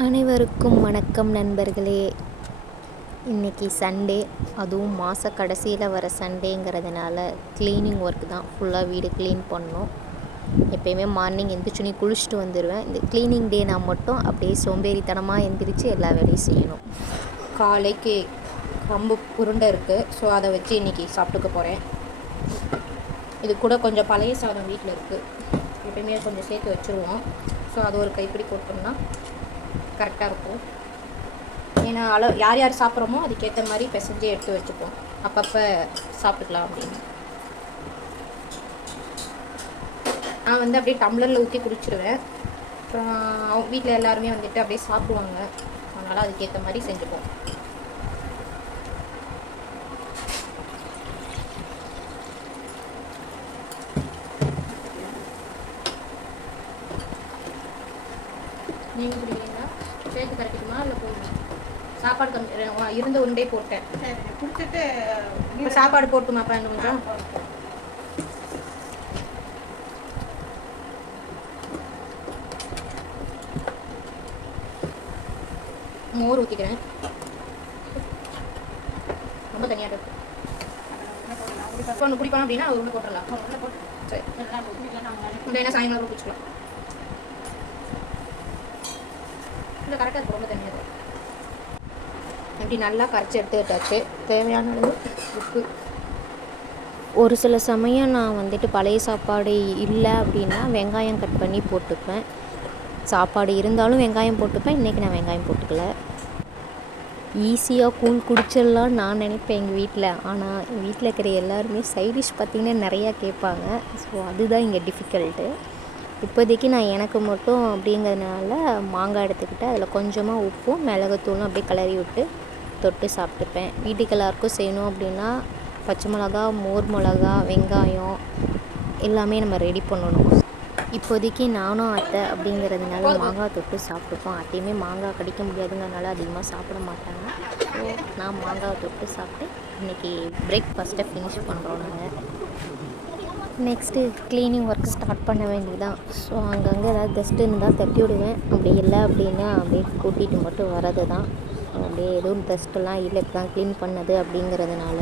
அனைவருக்கும் வணக்கம் நண்பர்களே. இன்றைக்கி சண்டே, அதுவும் மாத கடைசியில் வர சண்டேங்கிறதுனால க்ளீனிங் ஒர்க் தான். ஃபுல்லாக வீடு க்ளீன் பண்ணணும். எப்போயுமே மார்னிங் எந்திரிச்சுனி குளிச்சுட்டு வந்துடுவேன். இந்த க்ளீனிங் டே நான் மட்டும் அப்படியே சோம்பேறித்தனமாக எந்திரிச்சு எல்லா வேலையும் செய்யணும். காலைக்கு கம்பு உருண்டை இருக்குது, ஸோ அதை வச்சு இன்றைக்கி சாப்பிட்டுக்க போகிறேன். இது கூட கொஞ்சம் பழைய சாதம் வீட்டில் இருக்குது, எப்பயுமே கொஞ்சம் சேர்த்து வச்சுருவோம். ஸோ அது ஒரு கைப்பிடி போட்டோம்னா கரெக்டாக இருக்கும். ஏன்னா யார் யார் சாப்பிட்றோமோ அதுக்கேற்ற மாதிரி பிசைஞ்சு எடுத்து வச்சுப்போம், அப்பப்போ சாப்பிட்டுக்கலாம் அப்படின்னு. நான் அப்படியே டம்ளரில் ஊற்றி குடிச்சிடுவேன். அப்புறம் வீட்டில் எல்லாருமே அப்படியே சாப்பிடுவாங்க, அதனால் அதுக்கேற்ற மாதிரி செஞ்சுப்போம். நீங்கள் குடிக்கிறீங்களா? சேர்த்து கரைக்கணுமா இல்லை போதுமா? சாப்பாடு கம்மி இருந்த உருண்டே போட்டேன். குடிச்சிட்டு இப்போ சாப்பாடு போட்டுமாப்பா இன்னும் கொஞ்சம்? மோர் ஊற்றிக்கிறேன். ரொம்ப தனியாக இருக்கு. ஒன்று குடிப்போம் அப்படின்னா அது உள்ள போட்டுடலாம். சரி, என்ன சாயங்காலம் குடிச்சிக்கலாம். இல்லை கரெக்டாக இருக்கும், ரொம்ப தனியாக இருக்கும். இப்படி நல்லா கரைச்சி எடுத்து வச்சாச்சு. தேவையான உப்பு. ஒரு சில சமயம் நான் பழைய சாப்பாடு இல்லை அப்படின்னா வெங்காயம் கட் பண்ணி போட்டுப்பேன். சாப்பாடு இருந்தாலும் வெங்காயம் போட்டுப்பேன். இன்றைக்கி நான் வெங்காயம் போட்டுக்கல. ஈஸியாக கூழ் குடிச்சிடலான்னு நான் நினைப்பேன் எங்கள் வீட்டில். ஆனால் எங்கள் வீட்டில் இருக்கிற எல்லாருமே சைடிஷ் பார்த்திங்கன்னா நிறையா கேட்பாங்க. ஸோ அதுதான் இங்கே டிஃபிகல்ட்டு. இப்போதைக்கு நான் எனக்கு மட்டும் அப்படிங்கிறதுனால மாங்காய் எடுத்துக்கிட்டு அதில் கொஞ்சமாக உப்பும் மிளகுத்தூளும் அப்படியே கிளறி விட்டு தொட்டு சாப்பிட்டுப்பேன். வீட்டுக்கு எல்லாருக்கும் செய்யணும் அப்படின்னா பச்சை மிளகா, மோர் மிளகா, வெங்காயம் எல்லாமே நம்ம ரெடி பண்ணணும். இப்போதைக்கு நானும் அத்தை அப்படிங்கிறதுனால மாங்காய் தொட்டு சாப்பிட்டுப்போம். அத்தையுமே மாங்காய் கடிக்க முடியாதுங்கிறதுனால அதிகமாக சாப்பிட மாட்டாங்க. ஸோ நான் மாங்காய் தொட்டு சாப்பிட்டு இன்றைக்கி பிரேக்ஃபாஸ்ட்டை ஃபினிஷ் பண்ணுறோம் நாங்கள். நெக்ஸ்ட்டு க்ளீனிங் ஒர்க் ஸ்டார்ட் பண்ண வேண்டியதான். ஸோ அங்கங்கே ஏதாவது டஸ்ட்டு இருந்தால் தட்டி விடுவேன். அப்படி இல்லை அப்படின்னா அப்படியே கூட்டிகிட்டு மட்டும் வரது தான். ஸோ அப்படியே எதுவும் டஸ்ட்டெல்லாம் இல்லை, இப்போ தான் க்ளீன் பண்ணது அப்படிங்கிறதுனால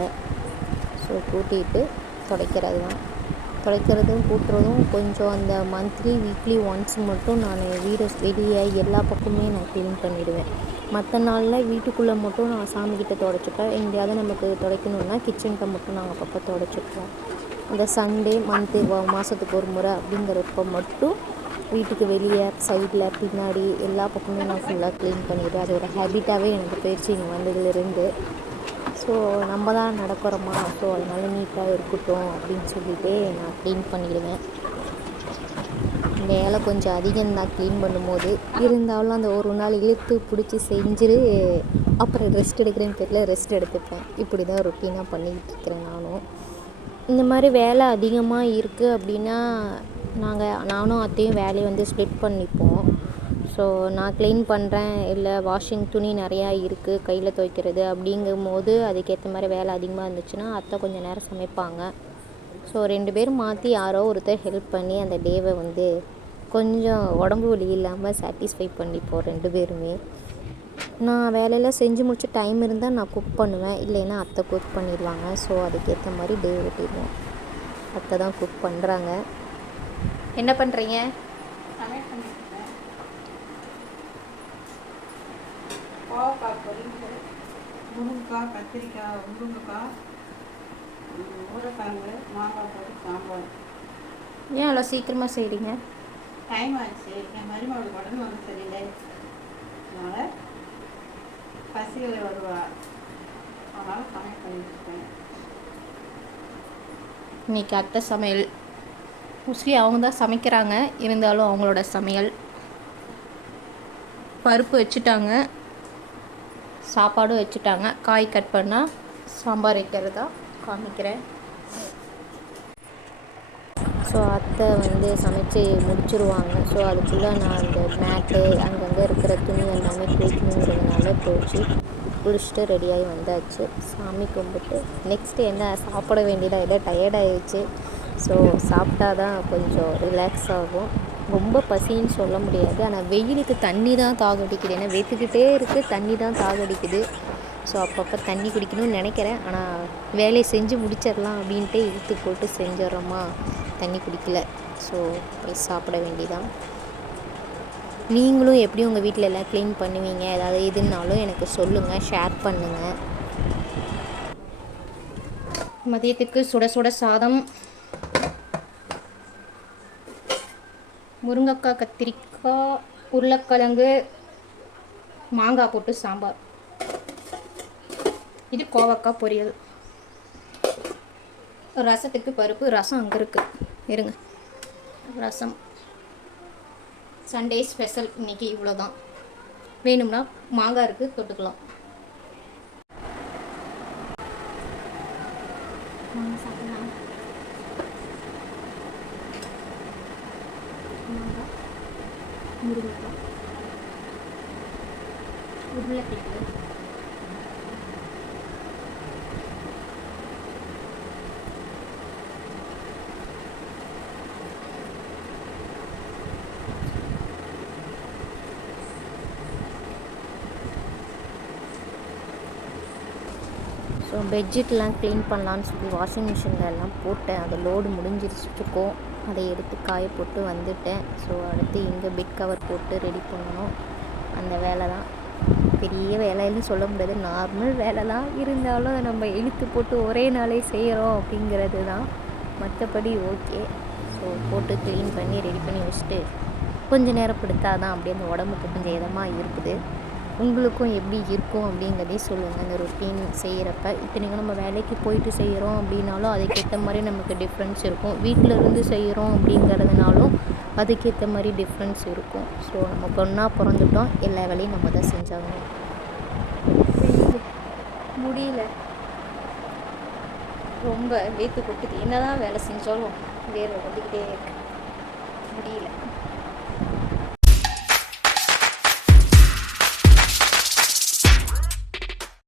ஸோ கூட்டிகிட்டு துடைக்கிறது தான். துடைக்கிறதும் கூட்டுறதும் கொஞ்சம் அந்த மந்த்லி வீக்லி ஒன்ஸ் மட்டும் நான் வீடு வெளியே எல்லா பக்கமே நான் க்ளீன் பண்ணிவிடுவேன். மற்ற நாளில் வீட்டுக்குள்ளே மட்டும் நான் சாமிக்கிட்ட துடைச்சிப்பேன். எங்கேயாவது நமக்கு துடைக்கணுன்னா கிச்சன்கிட்ட மட்டும் நாங்கள் அப்பப்போ துடைச்சிப்போம். அந்த சண்டே மாதத்துக்கு ஒரு முறை அப்படிங்கிறப்ப மட்டும் வீட்டுக்கு வெளியே சைடில் பின்னாடி எல்லா பக்கமே நான் ஃபுல்லாக க்ளீன் பண்ணிவிடுவேன். அது ஒரு ஹேபிட்டாகவே எனக்கு போயிடுச்சு இங்கே வந்ததுலேருந்து. ஸோ நம்ம தான் நடக்கிறோமா, ஸோ அதனால் நீட்டாக இருக்கட்டும் அப்படின்னு சொல்லிவிட்டு நான் க்ளீன் பண்ணிவிடுவேன். வேலை கொஞ்சம் அதிகம்தான் க்ளீன் பண்ணும்போது. இருந்தாலும் அந்த ஒரு நாள் இழுத்து பிடிச்சி செஞ்சுட்டு அப்புறம் ரெஸ்ட் எடுக்கிறேன்னு தெரியல, ரெஸ்ட் எடுத்துப்பேன். இப்படி தான் ரொட்டீனாக பண்ணிக்கிட்டு இருக்கிறேன் நானும். இந்த மாதிரி வேலை அதிகமாக இருக்குது அப்படின்னா நானும் அத்தையும் வேலையை ஸ்ப்ளிட் பண்ணிப்போம். ஸோ நான் க்ளீன் பண்ணுறேன், இல்லை வாஷிங் துணி நிறையா இருக்குது கையில் துவைக்கிறது அப்படிங்கும் போது அதுக்கேற்ற மாதிரி வேலை அதிகமாக இருந்துச்சுன்னா அத்தை கொஞ்சம் நேரம் சமைப்பாங்க. ஸோ 2 பேரும் மாற்றி யாரோ ஒருத்தர் ஹெல்ப் பண்ணி அந்த டேவை கொஞ்சம் உடம்பு வலி இல்லாமல் சாட்டிஸ்ஃபை பண்ணிப்போம் 2 பேருமே. நான் வேலையெல்லாம் செஞ்சு முடிச்சு டைம் இருந்தால் நான் குக் பண்ணுவேன், இல்லைன்னா அத்தை குக் பண்ணிடுவாங்க. ஸோ அதுக்கேற்ற மாதிரி டே ஓட்டிடுவோம். அத்தை தான் குக் பண்ணுறாங்க. என்ன பண்ணுறீங்க? பாவக்காய் பொரியல், முருங்கைக்காய், கத்திரிக்காய், முருங்கைக்காய், உருளைக்கிழங்கு, மாங்காய் போட்டு சாம்பார். ஏன் அவ்வளோ சீக்கிரமாக செய்கிறீங்க? டைம் ஆச்சு, என் மருமகளுக்கு உடனே வந்து சரியில்லை, அதனால் பசியில் வருவா, அதனால் சமையல் பண்ணிட்டுருக்கேன். இன்றைக்கி அத்தை சமையல் மோஸ்ட்லி அவங்க தான் சமைக்கிறாங்க. இருந்தாலும் அவங்களோட சமையல். பருப்பு வச்சுட்டாங்க, சாப்பாடும் வச்சுட்டாங்க. காய் கட் பண்ணால் சாம்பார் வைக்கிறதா காமிக்கிறேன். ஸோ அத்தை சமைச்சு முடிச்சுருவாங்க. ஸோ அதுக்குள்ளே நான் அந்த மேட்டு அங்கங்கே இருக்கிற துணி எல்லாமே துவைக்கணுங்கிறதுனால துவைச்சி குளிச்சுட்டு ரெடியாகி வந்தாச்சு. சாமி கும்பிட்டு நெக்ஸ்ட்டு என்ன சாப்பிட வேண்டியதாக, ஏதோ டயர்டாகிடுச்சு. ஸோ சாப்பிட்டா தான் கொஞ்சம் ரிலாக்ஸ் ஆகும். ரொம்ப பசின்னு சொல்ல முடியாது. ஆனால் வெயிலுக்கு தண்ணி தான் தாகடிக்குது. ஏன்னா வெத்துக்கிட்டே இருக்குது, தண்ணி தான் தாகடிக்குது. ஸோ அப்பப்போ தண்ணி குடிக்கணும்னு நினைக்கிறேன். ஆனால் வேலையை செஞ்சு முடிச்சிடலாம் அப்படின்ட்டு இழுத்து போட்டு செஞ்சிடறோமா, தண்ணி குடிக்கல. ஸோ போய் சாப்பிட வேண்டியதான். நீங்களும் எப்படி உங்கள் வீட்டில் எல்லாம் க்ளீன் பண்ணுவீங்க, ஏதாவது இதுனாலும் எனக்கு சொல்லுங்கள், ஷேர் பண்ணுங்கள். மதியத்துக்கு சுட சுட சாதம், முருங்கைக்காய், கத்திரிக்காய், உருளைக்கிழங்கு, மாங்காய் போட்டு சாம்பார். இது கோவக்காய் பொரியல். ரசத்துக்கு பருப்பு. ரசம் அங்கே இருக்குது, இருங்க. ரசம் சண்டே ஸ்பெஷல் இன்றைக்கி இவ்வளோதான். வேணும்னா மாங்காய் இருக்குது, தொட்டுக்கலாம். சாப்பிடலாம். மாங்காய், முருங்கைக்காய், உருளைக்கிழங்கு, ஸோ பெட்ஷீட்லாம் க்ளீன் பண்ணலான்னு சொல்லி வாஷிங் மிஷினில் எல்லாம் போட்டேன். அது லோடு முடிஞ்சிருச்சுருக்கோம். அதை எடுத்து காய போட்டு வந்துட்டேன். ஸோ அடுத்து இங்கே பெட் கவர் போட்டு ரெடி பண்ணணும். அந்த வேலை தான். பெரிய வேலைன்னு சொல்ல முடியாது, நார்மல் வேலை தான். இருந்தாலும் நம்ம இழுத்து போட்டு ஒரே நாளே செய்கிறோம் அப்படிங்கிறது தான். மற்றபடி ஓகே. ஸோ போட்டு க்ளீன் பண்ணி ரெடி பண்ணி வச்சுட்டு கொஞ்சம் நேரம் படுத்தால் தான் அப்படியே அந்த உடம்புக்கு கொஞ்சம் இதமாக இருக்குது. உங்களுக்கும் எப்படி இருக்கும் அப்படிங்கிறதே சொல்லுங்கள். அந்த ரொட்டீன் செய்கிறப்ப இத்தனைக்கும் நம்ம வேலைக்கு போயிட்டு செய்கிறோம் அப்படின்னாலும் அதுக்கேற்ற மாதிரி நமக்கு டிஃப்ரென்ஸ் இருக்கும். வீட்டில் இருந்து செய்கிறோம் அப்படிங்கிறதுனாலும் அதுக்கேற்ற மாதிரி டிஃப்ரென்ஸ் இருக்கும். ஸோ நம்ம பொண்ணாக பிறந்துட்டோம், எல்லா வேலையும் நம்ம தான் செஞ்சாகணும். முடியல, ரொம்ப வேத்து கொட்டுது. என்ன தான் வேலை செஞ்சாலும் வேர்வை வந்துக்கிட்டே இருக்கு, முடியல.